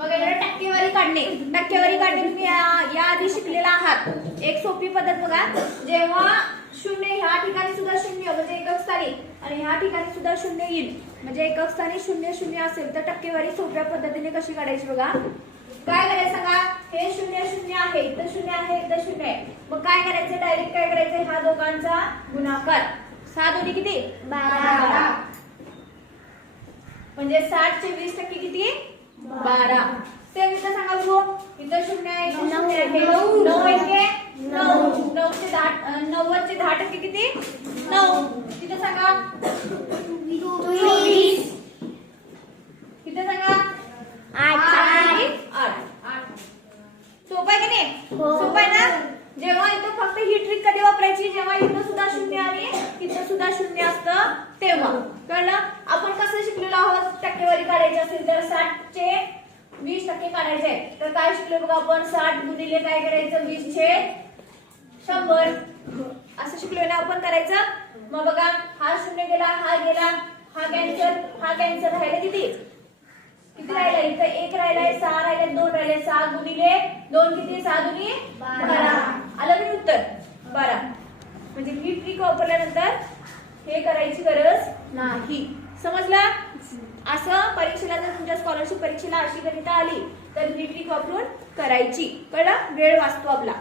मग याला टक्केवारी काढणे. टक्केवारी काढणे तुम्ही या- आधी शिकलेला आहात. एक सोपी पद्धत बघा. जेव्हा शून्य ह्या ठिकाणी सुद्धा शून्य म्हणजे एकक स्थानी आणि ह्या ठिकाणी सुद्धा शून्य येईल. म्हणजे एकक स्थानी शून्य शून्य असेल तर टक्केवारी सोप्या पद्धतीने कशी काढायची बघा? काय करायचं सांगा हे शून्य शून्य आहे इथं शून्य आहे इथं शून्य आहे. मग काय करायचं? डायरेक्ट काय करायचं? ह्या दोघांचा गुणाकार. सहा दोन्ही किती? बारा. म्हणजे साठ चे वीस टक्के किती? बारा. सेम इथं सांगा बघू. इथं शून्य आहे इथं शून्य आहे. नऊ. नऊ आहे. नऊ. नऊचे दहा नव्वदचे दहा टक्के किती? नऊ. तिथं सांगा. चोवीस. तिथं सांगा. आठ. आणि आठ. आठ. सोपं आहे की नाही? हो. सोपं आहे ना? जेव्हा इथं फक्त ही ट्रिक कधी वापरायची? जेव्हा इथं सुद्धा शून्य आणि इथं सुद्धा शून्य असतं तेव्हा. कळलं? आपण कसं शिकलेलो आहोत? टक्केवारी काढायची असेल तर साठ चे काढायचे. तर काय शिकलो बघा आपण साठ गुणिले काय करायचं? वीस चे शंभर. असं शिकलोय ना आपण करायचं? मग बघा हा शून्य गेला हा गेला हा कॅन्सर हा कॅन्सर राहिला किती? किती राहिला इथं एक राहिलाय सहा राहिले दोन राहिले सहा गुणिले दोन किती? सहा दुनी बारा. आलं मी उत्तर? बारा. म्हणजे ही ट्रिक वापरल्यानंतर हे करायची गरज नाही. समजलं? असं परीक्षेला जर तुमच्या स्कॉलरशिप परीक्षेला अशी गणित आली तर ही वापरून करायची. कळलं? वेळ वाचतो आपला.